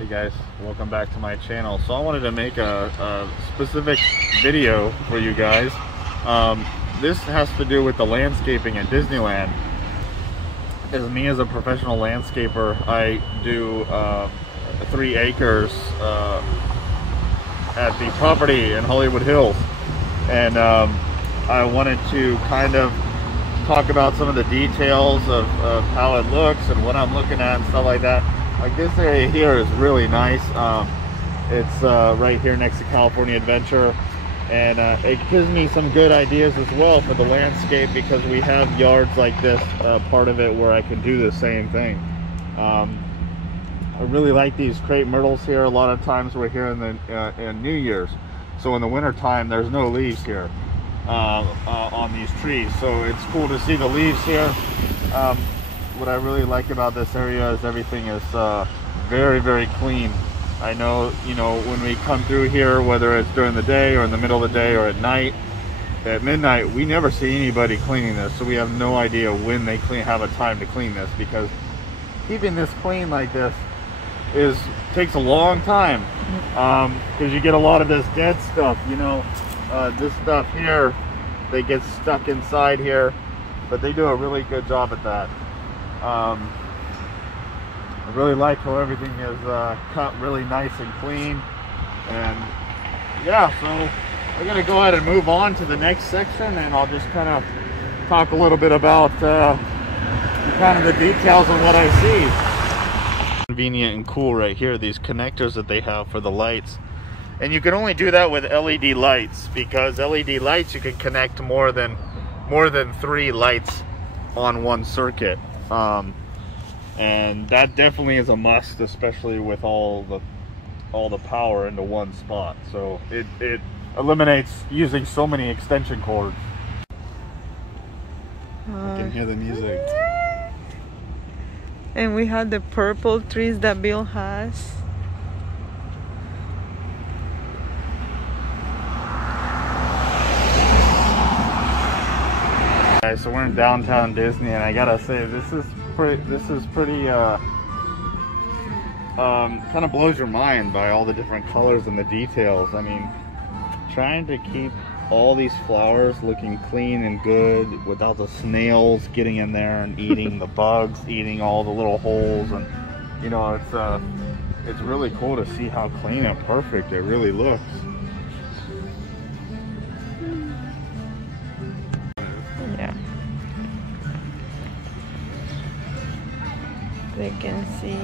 Hey guys, welcome back to my channel. So I wanted to make a specific video for you guys. This has to do with the landscaping at Disneyland. As me as a professional landscaper, I do 3 acres at the property in Hollywood Hills, and I wanted to kind of talk about some of the details of how it looks and what I'm looking at and stuff like that. Like this area here is really nice. It's right here next to California Adventure, and it gives me some good ideas as well for the landscape, because we have yards like this part of it where I can do the same thing. I really like these crepe myrtles here. A lot of times we're here in New Year's, so in the winter time there's no leaves here on these trees, so it's cool to see the leaves here. What I really like about this area is everything is very, very clean. I know, you know, when we come through here, whether it's during the day or in the middle of the day or at night, at midnight, we never see anybody cleaning this, so we have no idea when they have a time to clean this, because keeping this clean like this takes a long time, because you get a lot of this dead stuff, you know, this stuff here, they get stuck inside here, but they do a really good job at that. I really like how everything is cut really nice and clean. And yeah, so we're gonna go ahead and move on to the next section, and I'll just kind of talk a little bit about kind of the details on what I see. Convenient and cool right here, these connectors that they have for the lights. And you can only do that with LED lights, because LED lights you can connect more than 3 lights on one circuit. And that definitely is a must, especially with all the power into one spot. So it eliminates using so many extension cords. You can hear the music. And we have the purple trees that Bill has. So we're in downtown Disney, and I gotta say this is pretty kind of blows your mind by all the different colors and the details. I mean, trying to keep all these flowers looking clean and good without the snails getting in there and eating the bugs, eating all the little holes, and you know, it's really cool to see how clean and perfect it really looks. They can see.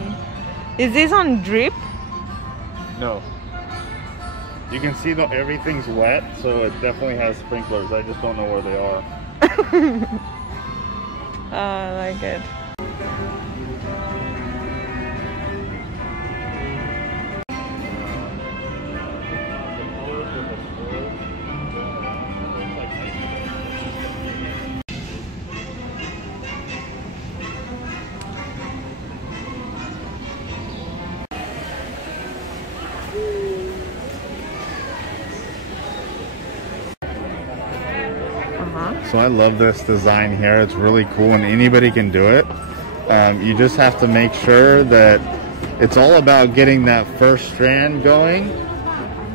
Is this on drip? No. You can see that everything's wet, so it definitely has sprinklers. I just don't know where they are. I like it. So I love this design here. It's really cool, and anybody can do it. You just have to make sure that it's all about getting that first strand going,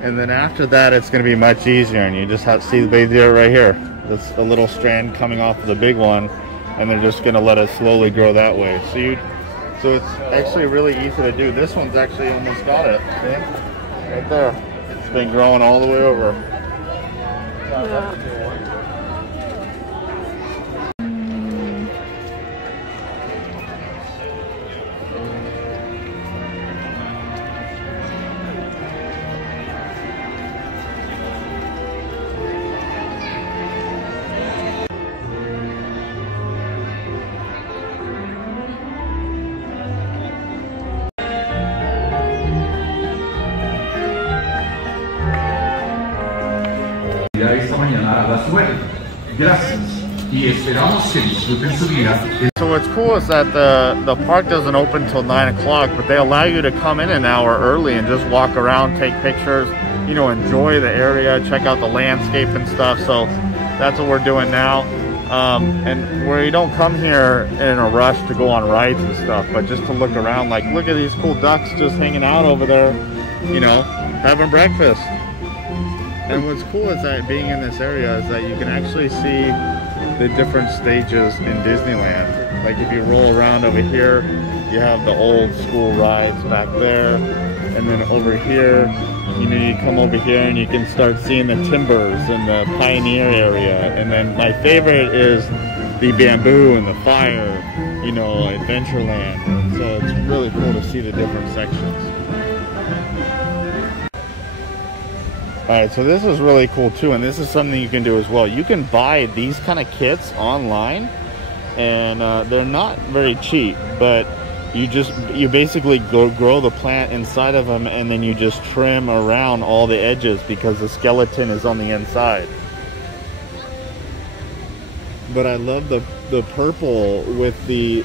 and then after that it's going to be much easier. And you just have to see they do it right here. That's a little strand coming off of the big one, and they're just going to let it slowly grow that way. So it's actually really easy to do. This one's actually almost got it. See? Right there. It's been growing all the way over. Yeah. Esta mañana a las 9. Gracias y esperamos que disfruten su día. So what's cool is that the park doesn't open until 9 o'clock, but they allow you to come in an hour early and just walk around, take pictures, you know, enjoy the area, check out the landscape and stuff. So that's what we're doing now. and where you don't come here in a rush to go on rides and stuff, but just to look around. Like, look at these cool ducks just hanging out over there, you know, having breakfast. And what's cool is that being in this area is that you can actually see the different stages in Disneyland. Like if you roll around over here, you have the old school rides back there, and then over here, you know, you come over here and you can start seeing the timbers and the Pioneer area. And then my favorite is the bamboo and the fire, you know, Adventureland. And so it's really cool to see the different sections. Alright, so this is really cool too, and this is something you can do as well. You can buy these kind of kits online, and they're not very cheap, but you basically grow the plant inside of them, and then you just trim around all the edges because the skeleton is on the inside. But I love the purple with the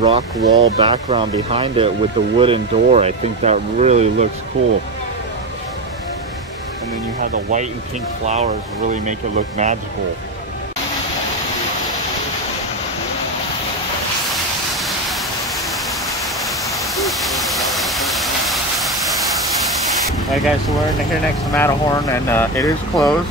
rock wall background behind it with the wooden door. I think that really looks cool. And then you have the white and pink flowers really make it look magical. Alright guys, so we're in here next to Matterhorn, and it is closed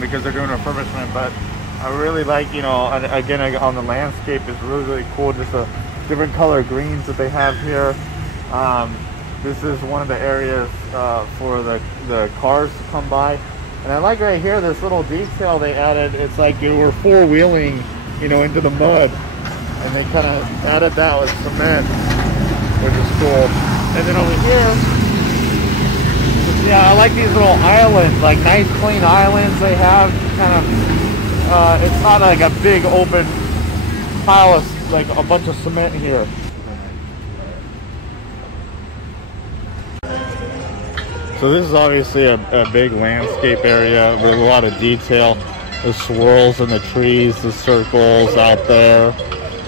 because they're doing a refurbishment, but I really like, you know, again, on the landscape is really, really cool, just the different color greens that they have here. This is one of the areas for the cars to come by. And I like right here, this little detail they added. It's like you were four-wheeling, you know, into the mud. And they kind of added that with cement, which is cool. And then over here, yeah, I like these little islands, like nice clean islands they have. Kind of, it's not like a big open pile of, like a bunch of cement here. So this is obviously a big landscape area with a lot of detail. The swirls in the trees, the circles out there.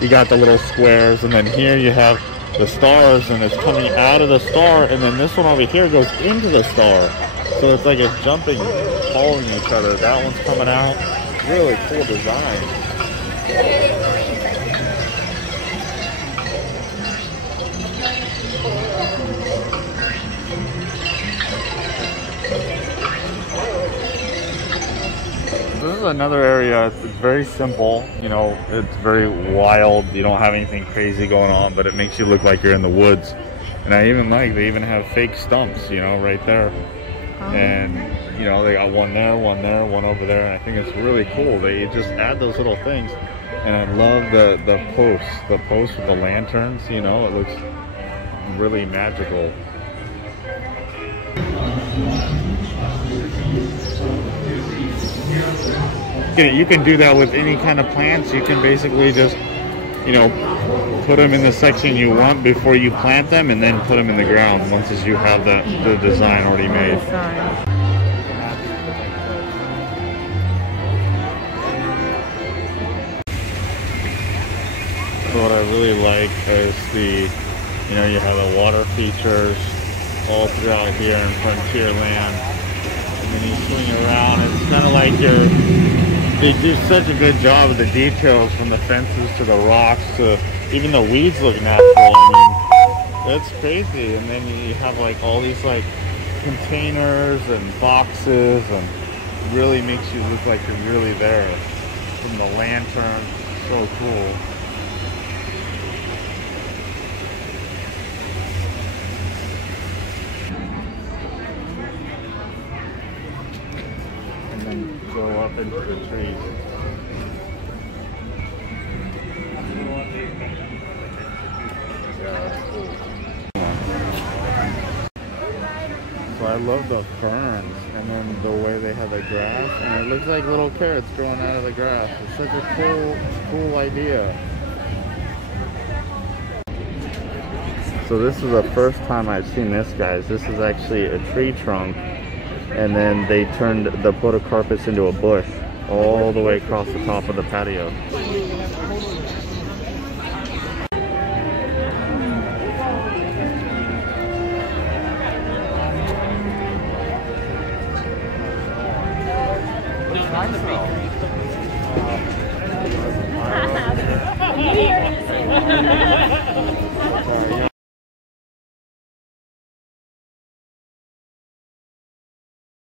You got the little squares, and then here you have the stars, and it's coming out of the star, and then this one over here goes into the star. So it's like it's jumping, following each other. That one's coming out. Really cool design. This is another area. It's very simple, you know, it's very wild. You don't have anything crazy going on, but it makes you look like you're in the woods. And I even like, they even have fake stumps, you know, right there. And, you know, they got one there, one there, one over there. And I think it's really cool. They just add those little things. And I love the posts with the lanterns, you know, it looks really magical. You can do that with any kind of plants. You can basically just, you know, put them in the section you want before you plant them, and then put them in the ground once you have the design already made. So what I really like is you know, you have the water features all throughout here in Frontierland. And then you swing around, it's kind of like they do such a good job of the details, from the fences to the rocks to even the weeds look natural. I mean, that's crazy. And then you have like all these like containers and boxes, and really makes you look like you're really there. From the lantern, so cool. Go up into the trees. Yeah, that's cool. So I love the ferns, and then the way they have the grass, and it looks like little carrots growing out of the grass. It's such a cool idea. So this is the first time I've seen this, guys. This is actually a tree trunk. And then they turned the podocarpus into a bush all the way across the top of the patio.